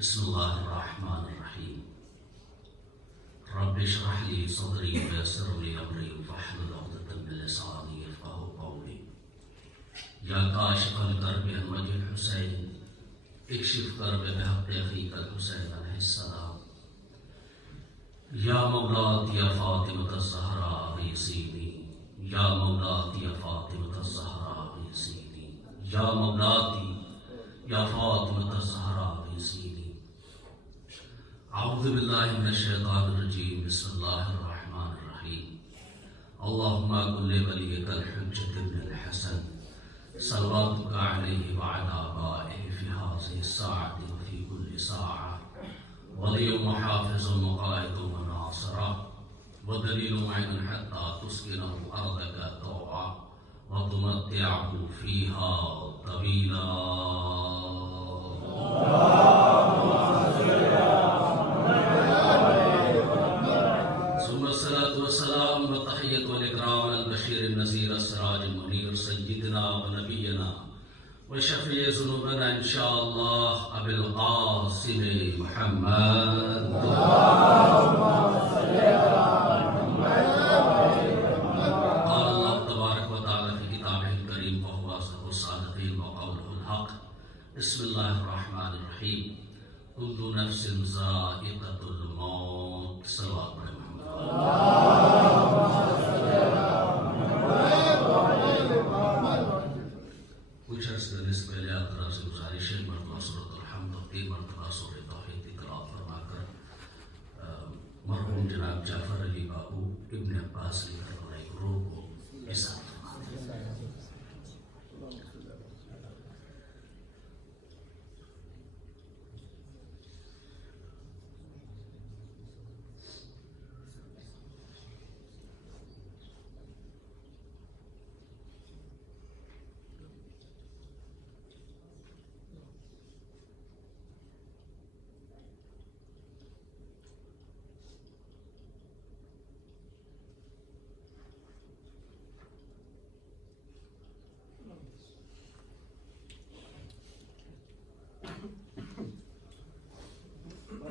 بسم اللہ الرحمن الرحیم رب اشرح لی صدری ویسر لی امری واحلل عقدۃ من لسانی یفقہوا قولی یا کاشف الکرب عن وجہ الحسین اکشف کرب بحق اخیک الحسین علیہ السلام یا مولاتی یا فاطمۃ الزہراء اغیثینی یا مولاتی یا فاطمۃ الزہراء اغیثینی یا مولاتی یا فاطمۃ الزہراء اغیثینی. اعوذ باللہ من الشیطان الرجیم. بسم اللہ الرحمن الرحیم. اللہم کل ولیک الحجۃ ابن الحسن صلواتک علیہ وعلی آبائہ فی ہذہ الساعۃ وفی کل ساعۃ ولی محافظ وقائد وناصرہ ودلیل معین حتی تسکنہ ارضک طوعا وتمتعہ فیہا طویلا. ثم الصلاة والسلام والتحية والإكرام على البشير النذير السراج المنير سيدنا ونبينا وشفيع ذنوبنا إن شاء الله أبي القاسم محمد. قال الله تبارك وتعالى في كتابه الكريم وهو أصدق الصادقين وقوله الحق. بسم الله الرحمن الرحيم. كل نفس ذائقة الموت. صلوات محمد. کچھ عرض کرنے سے پہلے آپ طرف سے گزارش ہے مرتبہ سورۃ الحمد اور 3 مرتبہ سورۃ توحید کی قرأت فرما کر مرحوم جناب جعفر علی بابو ابن عباس علی کربلائی کی روح کو احسان فرما دیں.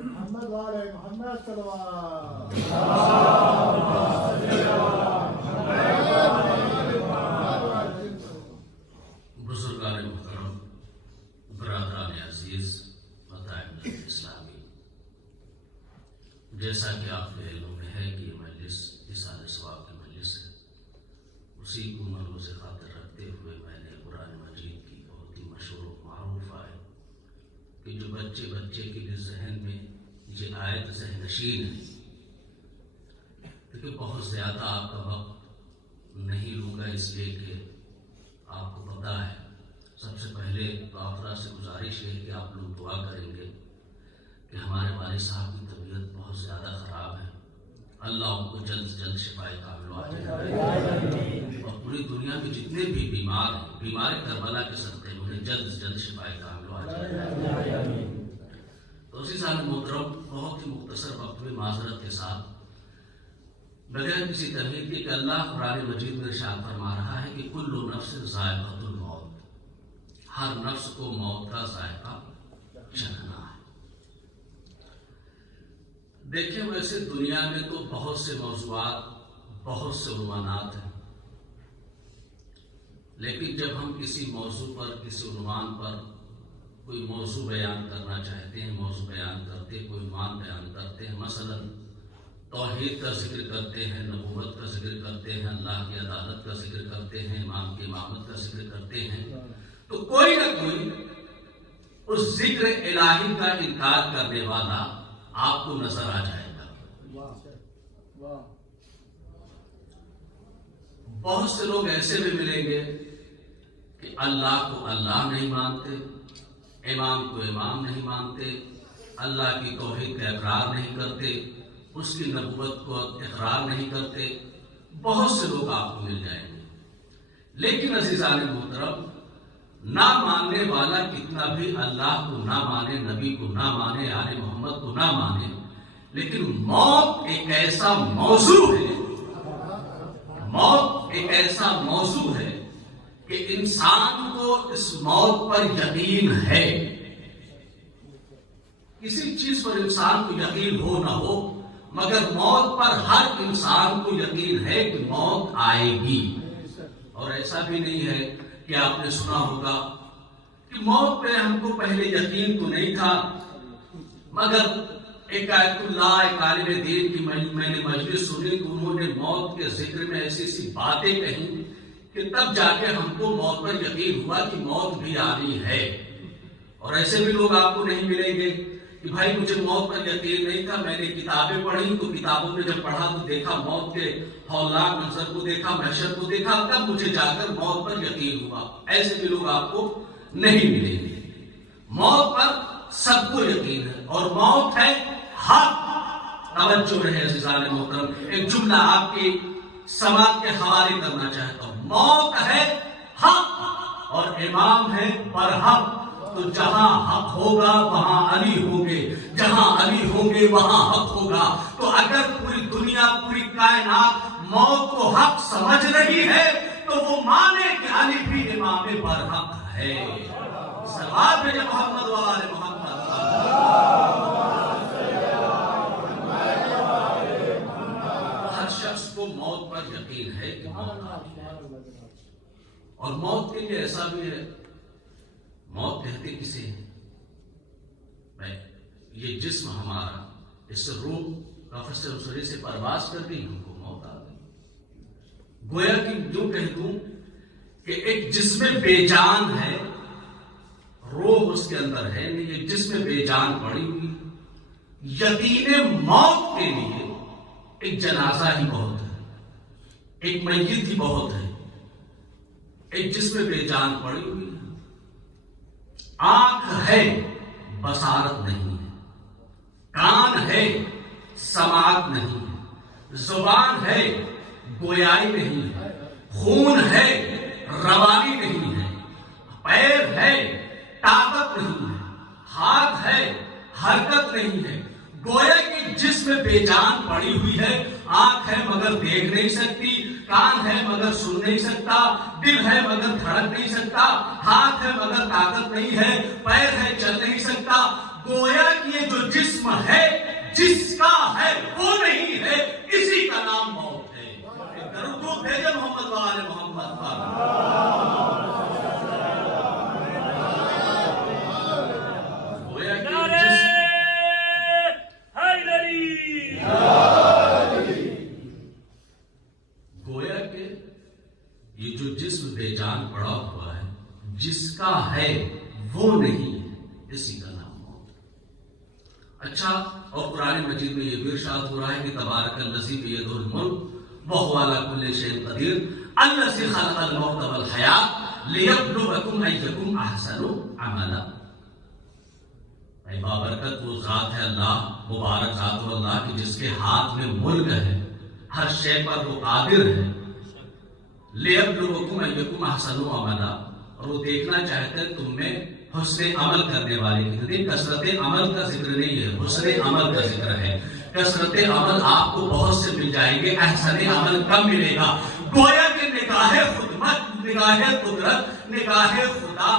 محمد وعلى محمد صلوات. بزرگان محترم، برادران عزیز، مطاعم اسلامی، جیسا کہ آپ کے علم میں ہے کہ یہ مجلس اصال ثواب کی مجلس ہے، اسی کو ملحوظ خاطر رکھتے ہوئے میں نے قرآن مجید کی بہت ہی مشہور و معروف آیت کہ جو بچے کے بھی ذہن میں یہ آیت ذہن نشین ہے، کیونکہ بہت زیادہ آپ کا وقت نہیں لوں گا اس لیے کہ آپ کو پتہ ہے. سب سے پہلے تو آپ سے گزارش ہے کہ آپ لوگ دعا کریں گے کہ ہمارے والد صاحب کی طبیعت بہت زیادہ خراب ہے، اللہ ان کو جلد سے جلد شفائے کامل عاجل، اور پوری دنیا میں جتنے بھی بیمار ہیں بیمار کربلا کے صدقے انہیں جلد سے جلد شفائے کامل عاجل. تو اسی سال محترم بہت ہی مختصر وقت میں معذرت کے ساتھ بغیر کسی تمہید کے کہ اللہ قرآن مجید میں ارشاد فرما رہا ہے کہ کل نفس ذائقۃ الموت، ہر نفس کو موت کا ذائقہ چکھنا ہے. دیکھیں ویسے دنیا میں تو بہت سے موضوعات، بہت سے عنوانات ہیں، لیکن جب ہم کسی موضوع پر، کسی عنوان پر کوئی موضوع بیان کرنا چاہتے ہیں، موضوع بیان کرتے ہیں، کوئی عنوان بیان کرتے ہیں، مثلا توحید کا ذکر کرتے ہیں، نبوت کا ذکر کرتے ہیں، اللہ کی عدالت کا ذکر کرتے ہیں، امام کی امامت کا ذکر کرتے ہیں، تو کوئی نہ کوئی اس ذکر الہی کا انکار کرنے والا آپ کو نظر آ جائے گا. بہت سے لوگ ایسے بھی ملیں گے کہ اللہ کو اللہ نہیں مانتے، امام کو امام نہیں مانتے، اللہ کی توحید کا اقرار نہیں کرتے، اس کی نبوت کو اقرار نہیں کرتے. بہت سے لوگ آپ کو مل جائیں گے. لیکن عزیزان محترم، نہ ماننے والا کتنا بھی اللہ کو نہ مانے، نبی کو نہ مانے، آل محمد کو نہ مانے، لیکن موت ایک ایسا موضوع ہے، موت ایک ایسا موضوع ہے کہ انسان کو اس موت پر یقین ہے. کسی چیز پر انسان کو یقین ہو نہ ہو، مگر موت پر ہر انسان کو یقین ہے کہ موت آئے گی۔ اور ایسا بھی نہیں ہے کہ آپ نے سنا ہوگا کہ موت پہ ہم کو پہلے یقین تو نہیں تھا، مگر ایک آیت اللہ، ایک عالم دین کی میں نے مجلس سنی کہ انہوں نے موت کے ذکر میں ایسی ایسی باتیں کہیں کہ تب جا کے ہم کو موت پر یقین ہوا کہ موت بھی آنی ہے۔ اور ایسے بھی لوگ آپ کو نہیں ملیں گے کہ بھائی مجھے موت پر یقین نہیں تھا، میں نے کتابیں پڑھی تو کتابوں میں جب پڑھا تو دیکھا موت کے ہولناک منظر کو دیکھا، محشر کو دیکھا، تب مجھے جا کر موت پر یقین ہوا۔ ایسے بھی لوگ آپ کو نہیں ملیں گے۔ موت پر سب کو یقین ہے، اور موت ہے حق۔ توجہ رہے عزیزان محترم، ایک جملہ آپ کی سماعت کے حوالے کرنا چاہتا ہوں۔ موت ہے حق اور امام ہے برحق۔ تو جہاں حق ہوگا وہاں علی ہوں گے، جہاں علی ہوں گے وہاں حق ہوگا۔ تو اگر پوری دنیا، پوری کائنات موت کو حق سمجھ رہی ہے تو وہ مانے کہ علی بھی امام برحق ہے۔ صلوات بھیجے محمد و آل محمد۔ ہر شخص کو موت پر یقین ہے کہ موت آتی ہے، اور موت کے لیے ایسا بھی ہے، موت کہتے کسے ہیں؟ یہ جسم ہمارا، اس سے روح نفس اسرے سے پرواز کر گئی، ہم کو موت آ گئی۔ گویا کہ یوں کہہ دوں کہ ایک جسم بے جان ہے، روح اس کے اندر ہے نہیں، ایک جسم بے جان پڑی ہوئی۔ یقین موت کے لیے ایک جنازہ ہی بہت ہے، ایک میت ہی بہت ہے۔ ایک جسم بے جان پڑی ہوئی ہے، آنکھ ہے بصارت نہیں ہے، کان ہے سماعت نہیں ہے، زبان ہے گویائی نہیں ہے، خون ہے روانی نہیں ہے، پیر ہے طاقت نہیں ہے، ہاتھ ہے حرکت نہیں ہے۔ گویا کہ جسم بے جان پڑی ہوئی ہے، آنکھ ہے مگر دیکھ نہیں سکتی، کان ہے مگر سن نہیں سکتا، دل ہے مگر دھڑک نہیں سکتا، ہاتھ ہے مگر طاقت نہیں ہے، پیر ہے چل نہیں سکتا۔ گویا کہ یہ جو جسم ہے، جس کا ہے وہ نہیں ہے، اسی کا نام موت ہے۔ درود بھیجے محمد و آل محمد پر۔ یہ جو جسم بے جان پڑا ہوا ہے، جس کا ہے وہ نہیں ہے، اسی کا نام موت۔ اچھا، اور قرآن مجید میں یہ بھی ارشاد ہو رہا ہے کہ تبارک الذی بیدہ الملک وہو علی کل شیء قدیر الذی خلق الموت والحیاۃ لیبلوکم ایکم احسن عملا۔ بابرکت وہ ذات ہے اللہ، مبارک ذات وہ اللہ کہ جس کے ہاتھ میں ملک ہے، ہر شے پر وہ قادر ہے۔ لیبلوکم ایکم احسن عملا، اور وہ دیکھنا چاہتا ہے تم میں حسن عمل کرنے والے کی۔ کثرت عمل کا ذکر نہیں ہے، حسن عمل کا ذکر ہے۔ کثرت عمل آپ کو بہت سے مل جائیں گے، احسن عمل کم ملے گا۔ گویا کہ نگاہ خدمت، نگاہ قدرت، نگاہ خدا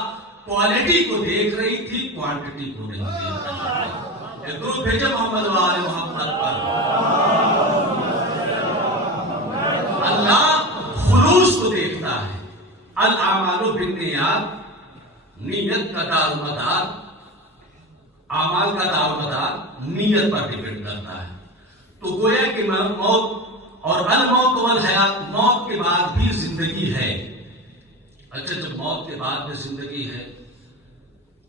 کوالٹی کو دیکھ رہی تھی، کوانٹٹی کو نہیں دیکھ رہی۔ درود بھیجے محمد و آل محمد پر۔ اللہ خلوص کو دیکھتا ہے۔ الاعمال بالنیات، نیت کا دار و مدار، اعمال کا دار و مدار نیت پر ڈیپینڈ کرتا ہے۔ تو گویا کہ موت اور الموت والحیات، موت کے بعد بھی زندگی ہے۔ اچھا، جب موت کے بعد میں زندگی ہے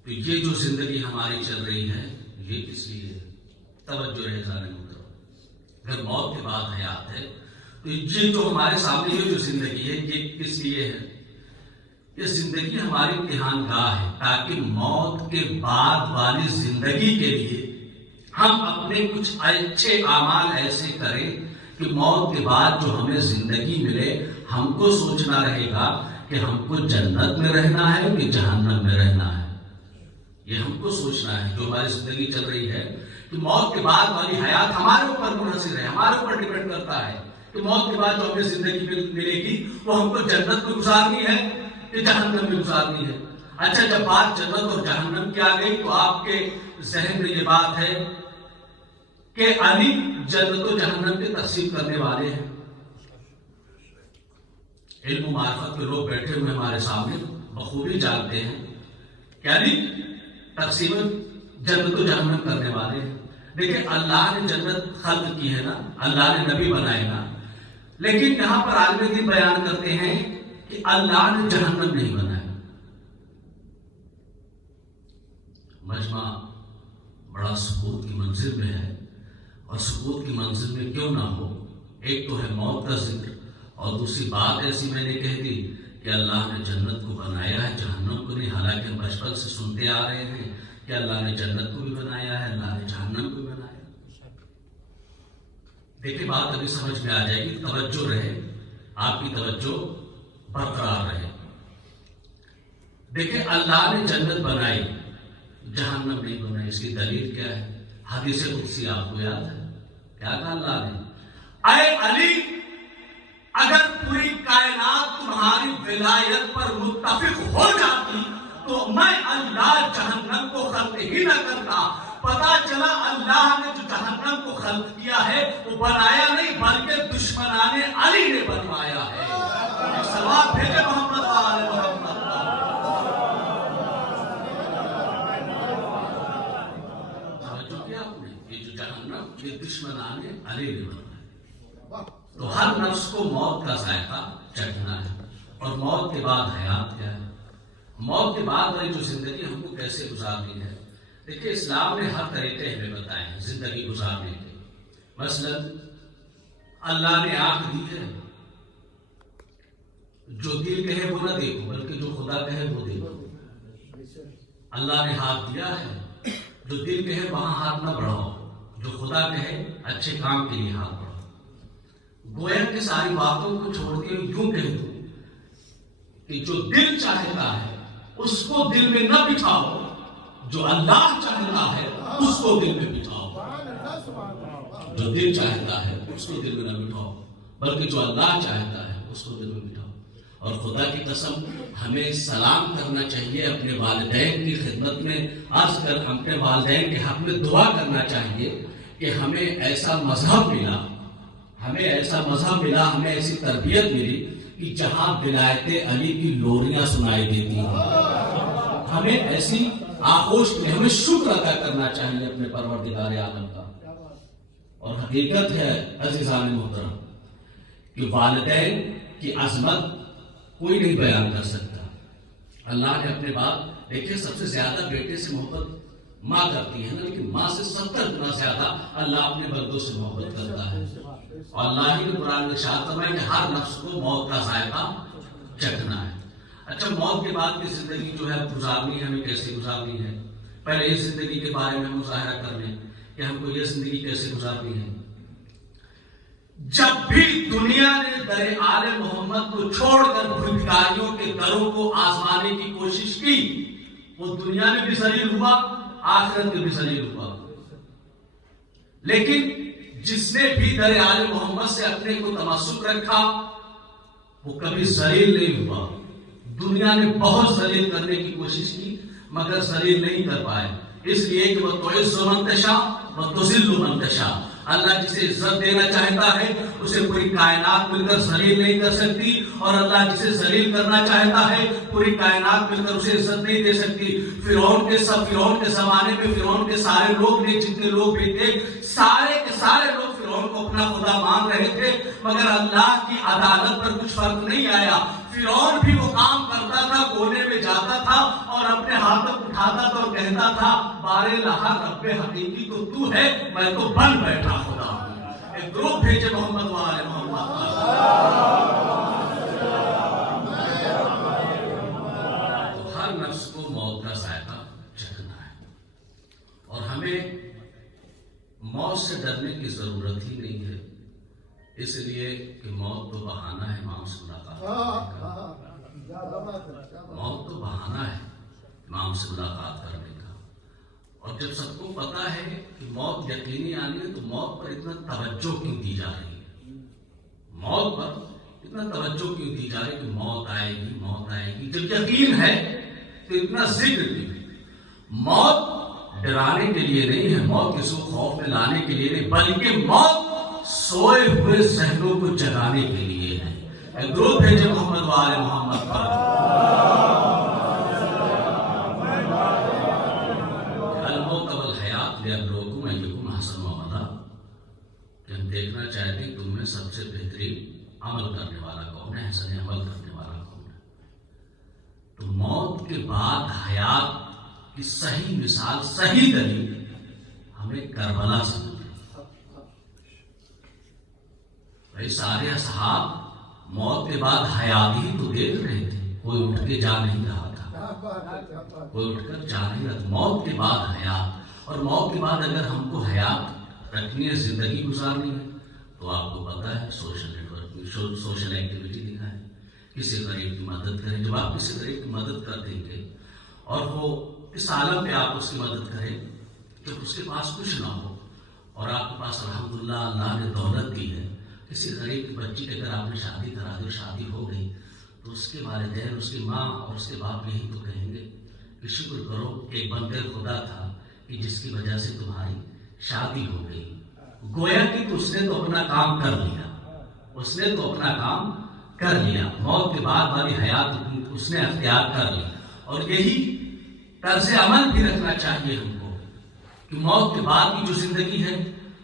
تو یہ جو زندگی ہماری چل رہی ہے یہ کس لیے ہے؟ توجہ رہے ذرا محترم، اگر موت کے بعد حیات ہے تو یہ جو ہمارے سامنے یہ جو زندگی ہے یہ کس لیے ہے؟ یہ زندگی ہماری امتحان گاہ ہے، تاکہ موت کے بعد والی زندگی کے لیے ہم اپنے کچھ اچھے اعمال ایسے کریں کہ موت کے بعد جو ہمیں زندگی ملے، ہم کو سوچنا رہے گا کہ ہم کو جنت میں رہنا ہے کہ جہنم میں رہنا ہے۔ یہ ہم کو سوچنا ہے جو ہماری زندگی چل رہی ہے، کہ موت کے بعد والی حیات ہمارے اوپر منحصر ہے، ہمارے اوپر ڈیپینڈ کرتا ہے کہ موت کے بعد جو ہمیں زندگی ملے گی وہ ہم کو جنت میں گزارنی ہے کہ جہنم میں گزارنی ہے۔ اچھا جب بات جنت اور جہنم کی آ گئی تو آپ کے ذہن میں یہ بات ہے کہ علی جنت و جہنم کی تقسیم کرنے والے ہیں. علم و معرفت کے لوگ بیٹھے ہوئے ہمارے سامنے بخوبی جانتے ہیں کہ علی تقسیم جنت و جہنم کرنے والے ہیں. دیکھیں اللہ نے جنت خلق کی ہے نا, اللہ نے نبی بنائے نا, لیکن یہاں پر عالم دین بیان کرتے ہیں کہ اللہ نے جہنم نہیں بنایا. مجمع بڑا سکوت کی منزل میں ہے, اور سکوت کی منزل میں کیوں نہ ہو, ایک تو ہے موت کا ذکر, اور دوسری بات ایسی میں نے کہہ دی کہ اللہ نے جنت کو بنایا ہے, جہنم کو نہیں. حالانکہ ہم بچپن سے سنتے آ رہے ہیں کہ اللہ نے جنت کو بھی بنایا ہے, اللہ نے جہنم کو بھی بنایا. دیکھیں بات ابھی سمجھ میں آ جائے گی, توجہ رہے, آپ کی توجہ برقرار رہے. دیکھیں اللہ نے جنت بنائی, جہنم نہیں بنائی. اس کی دلیل کیا ہے؟ حدیث قدسی آپ کو یاد ہے, کیا کہا اللہ نے؟ اے علی, اگر پوری کائنات تمہاری ولایت پر متفق ہو جاتی تو میں اللہ جہنم کو خلق ہی نہ کرتا. پتا چلا اللہ نے جو جہنم کو خلق کیا ہے وہ بنایا نہیں, بلکہ دشمنان علی نے بنوایا ہے. ثواب بھیجے محمد آل محمد. توجہ کیا آپ نے, یہ جو جہنم یہ دشمنان علی نے بنوایا. تو ہر نفس کو موت کا ذائقہ چکھنا ہے, اور موت کے بعد حیات کیا ہے, موت کے بعد والی جو زندگی ہم کو کیسے گزارنی ہے. دیکھیں اسلام نے ہر طریقے ہمیں بتائے ہیں زندگی گزارنے کے. مثلا اللہ نے آنکھ دی ہے, جو دل کہے وہ نہ دیکھو بلکہ جو خدا کہے وہ دیکھو. اللہ نے ہاتھ دیا ہے, جو دل کہے وہاں ہاتھ نہ بڑھاؤ, جو خدا کہے اچھے کام کے لیے ہاتھ بڑھاؤ. گویا کہ ساری باتوں کو چھوڑ کے یوں کہہ دو کہ جو دل چاہتا ہے اس کو دل میں نہ بٹھاؤ, جو اللہ چاہتا ہے اس کو دل میں بٹھاؤ. جو دل چاہتا ہے اس کو دل میں نہ بٹھاؤ, بلکہ جو اللہ چاہتا ہے اس کو دل میں بٹھاؤ. اور خدا کی قسم ہمیں سلام کرنا چاہیے اپنے والدین کی خدمت میں, عرض کر اپنے والدین کے حق میں دعا کرنا چاہیے کہ ہمیں ایسا مذہب ملا, ہمیں ایسا مذہب ملا, ہمیں ایسی تربیت ملی کہ جہاں ولایت علی کی لوریاں سنائی دیتی ہیں. ہمیں ایسی آغوش میں ہمیں شکر ادا کرنا چاہیے اپنے پروردگار عالم کا. اور حقیقت ہے عزیزان محترم کہ والدین کی عظمت کوئی نہیں بیان کر سکتا. اللہ نے اپنے بعد دیکھیے سب سے زیادہ بیٹے سے محبت ماں کرتی ہے نا, لیکن ماں سے 70 گنا زیادہ اللہ اپنے بندوں سے محبت کرتا ہے. اور اللہ ہی نے قرآن میں ارشاد فرمایا کہ ہر نفس کو موت کا ذائقہ چکھنا ہے. اچھا موت کے بعد کی زندگی جو ہے گزارنی ہے, ہمیں کیسے گزارنی ہے؟ پہلے اس زندگی کے بارے میں مظاہرہ کر لیں کہ ہم کو یہ زندگی کیسے گزارنی ہے. جب بھی دنیا نے در آل محمد کو چھوڑ کر بھکاریوں کے دروں کو آزمانے کی کوشش کی, وہ دنیا میں بھی ذلیل ہوا, آخرت میں بھی ذلیل ہوا. لیکن جس نے بھی در آل محمد سے اپنے کو تمسک رکھا وہ کبھی ذلیل نہیں ہوا. دنیا نے بہت ذلیل کرنے کی کوشش کی مگر ذلیل نہیں کر پائے, اس لیے کہ وہ تعز من تشاء و تذل من تشاء. اللہ جسے عزت دینا چاہتا ہے اسے پوری کائنات مل کر ذلیل نہیں کر سکتی, اور اللہ جسے ذلیل کرنا چاہتا ہے پوری کائنات مل کر اسے عزت نہیں دے سکتی. فرعون کے زمانے میں فرعون کے سارے لوگ نے, جتنے لوگ بھی تھے سارے کے سارے لوگ فرعون کو اپنا خدا مان رہے تھے, مگر اللہ کی عدالت پر کچھ فرق نہیں آیا. فرعون بھی وہ کام کرتا تھا, کونے میں جاتا تھا اور اپنے ہاتھ تک اٹھاتا تھا اور کہتا تھا بارے لہا رب حقیقی تو ہے, میں تو بن بیٹھا خدا ہوں. ایک گروپ بھیجے محمد والے محمد. تو ہر نفس کو موت کا ذائقہ چکھنا ہے, اور ہمیں موت سے ڈرنے کی ضرورت ہی نہیں ہے, اس لیے کہ موت تو بہانہ ہے امام سے ملاقات کرنے کا. موت تو بہانہ ہے امام سے ملاقات کرنے کا. اور جب سب کو پتا ہے کہ موت یقینی آنی ہے تو موت پر اتنا توجہ کیوں دی جا رہی ہے, موت پر اتنا توجہ کیوں دی جا رہی ہے کہ موت آئے گی, موت آئے گی, جب یقین ہے تو اتنا ذکر کی. موت ڈرانے کے لیے نہیں ہے، موت کسی کو خوف میں لانے کے لیے نہیں، بلکہ موت سوئے ہوئے ذہنوں کو جگانے کے لیے ہے. ایک درود بھیجے محمد و آل محمد پر. الموت قبل حیات لیبلوکم ایکم احسن عملا، کہ ہم دیکھنا چاہتے ہیں تم میں سب سے بہترین عمل کرنے والا کون ہے، حسن عمل کرنے والا کون ہے. تو موت کے بعد حیات کی صحیح مثال، صحیح دلیل ہمیں کربلا سے ملی. بھائی سارے اصحاب موت کے بعد حیات ہی تو دیکھ رہے تھے، کوئی اٹھ کے جا نہیں رہا تھا، کوئی اٹھ کر جا نہیں رہا تھا. موت کے بعد حیات، اور موت کے بعد اگر ہم کو حیات رکھنی ہے، زندگی گزارنی ہے، تو آپ کو پتا ہے social network, social activity دکھائیں، کسی غریب کی مدد کریں. جب آپ کسی غریب کی مدد کر دیں گے اور وہ اس عالم پہ آپ اس کی مدد کریں، جب اس کے پاس کچھ نہ ہو اور آپ کے پاس الحمدللہ اللہ نے دولت دی ہے، کسی غریب کی بچی کی اگر آپ نے شادی کرا دی، شادی ہو گئی، تو اس کے والدین، اس کی ماں اور اس کے باپ یہی تو کہیں گے کہ شکر کرو کہ ایک بندے خدا تھا کہ جس کی وجہ سے تمہاری شادی ہو گئی. گویا کہ اس نے تو اپنا کام کر لیا، اس نے تو اپنا کام کر لیا. موت کے بعد والی حیات اس نے اختیار کر لی. اور یہی طرز عمل بھی رکھنا چاہیے ہم کو کہ موت کے بعد کی جو زندگی ہے،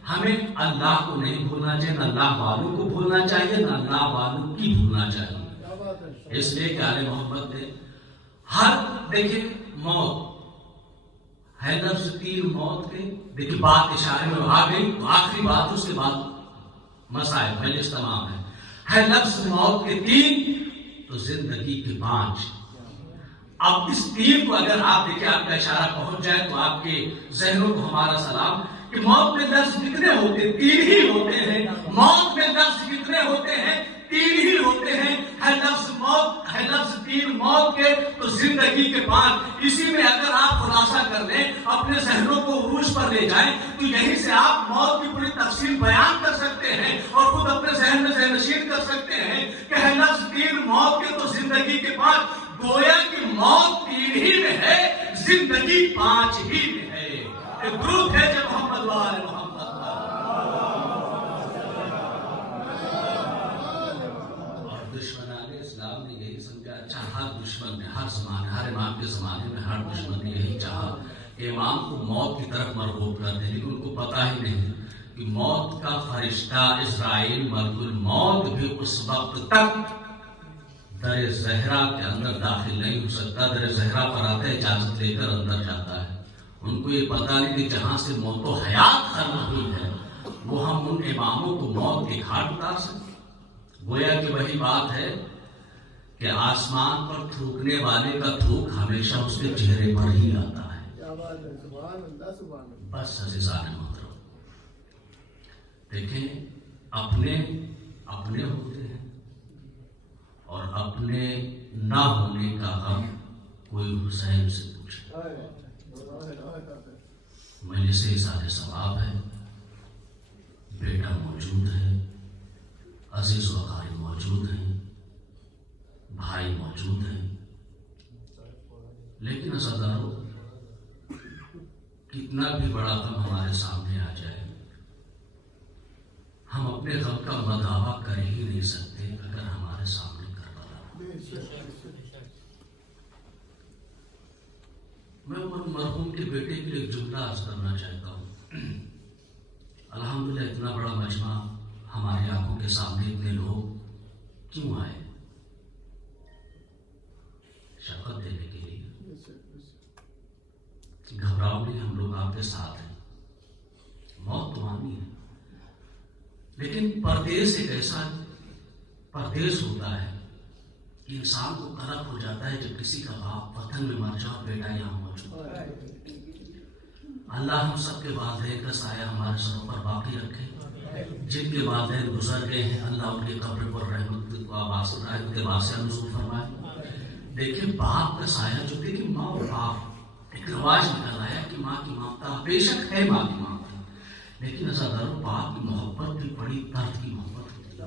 ہمیں اللہ کو نہیں بھولنا چاہیے، نہ اللہ والوں کو بھولنا چاہیے، نہ اللہ والوں کی بھولنا چاہیے. اس لیے کہ آل محمد نے دیکھیں موت ہے لفظ تیر موت کے، دیکھیں بات اشارے میں آ گئی، تو آخری بات اس کے بعد مسائل مجلس تمام ہے لفظ موت کے 3 تو زندگی کے 5. اب اس 3 کو اگر آپ دیکھیں، آپ کا اشارہ پہنچ جائے تو آپ کے ذہنوں کو ہمارا سلام کہ موت میں لفظ کتنے ہوتے ہیں؟ 3 ہی ہوتے ہیں. موت میں لفظ کتنے ہوتے ہیں؟ 3 ہی ہوتے ہیں. ہے لفظ موت، ہے لفظ 3 موت کے تو زندگی کے 5. اسی میں اگر آپ خلاصہ کر لیں، اپنے ذہنوں کو عروج پر لے جائیں، تو یہیں سے آپ موت کی پوری تفصیل بیان کر سکتے ہیں اور خود اپنے ذہن میں ذہن نشین کر سکتے ہیں کہ ہے لفظ 3 موت کے تو زندگی کے 5. گویا کہ موت 3 ہی میں ہے، زندگی 5 ہی میں ہے. ایک درود ہے جب محمد و آل محمد. اور دشمنان اسلام نے یہی سمجھا، اچھا ہر دشمن نے ہر زمانے، ہر امام کے زمانے میں ہر دشمن نے یہی چاہا کہ امام کو موت کی طرف مرغوب کر دیں، لیکن ان کو پتا ہی نہیں کہ موت کا فرشتہ عزرائیل ملک الموت بھی اس وقت تک در زہرا کے اندر داخل نہیں ہو سکتا. در زہرا پر آتا ہے، اجازت لے کر اندر جاتا ہے. ان کو یہ پتا نہیں کہ جہاں سے موت و حیات ختم ہوئی ہے، وہ ہم ان اماموں کو موت کے گھاٹ اتار سکتے. گویا کہ وہی بات ہے کہ آسمان پر تھوکنے والے کا تھوک ہمیشہ اس کے چہرے پر ہی آتا ہے. بس عزیزان محترم، دیکھیں اپنے ہوتے ہیں اور اپنے نہ ہونے کا غم کوئی حسین سے پوچھے. مجلس اظہار ثواب ہے، بیٹا موجود ہے، عزیز و اقارب موجود ہیں، بھائی موجود ہیں، لیکن عزادارو کتنا بھی بڑا غم ہمارے سامنے آ جائے، ہم اپنے غم کا مداوع کر ہی نہیں سکتے اگر ہمارے سامنے کربلا ہو. میں مرحوم کے بیٹے کے لیے ایک جملہ عرض کرنا چاہتا ہوں. الحمدللہ اتنا بڑا مجمع ہماری آنکھوں کے سامنے، اتنے لوگ کیوں آئے؟ شفقت دینے کے لیے. گھبراؤ نہیں، ہم لوگ آپ کے ساتھ ہیں. موت تو آنی ہے، لیکن پردیس ایک ایسا پردیس ہوتا ہے کہ انسان کو قلق ہو جاتا ہے جب کسی کا باپ وطن میں مر جائے، بیٹا یہاں موجود ہے. اللہ ہم سب کے والدین کا سایہ ہمارے سروں پر باقی رکھے. جن کے والدین گزر گئے ہیں، اللہ ان کے قبر پر رحمت کے واسطہ نزول فرمائے. دیکھیں باپ کا سایہ جو تھے کہ ماں اور باپ، ایک رواج نکل آیا کہ ماں کی ممتا بے شک ہے، ماں کی ممتا، لیکن عزاداروں باپ کی محبت بھی بڑی درد کی محبت ہوتی ہے.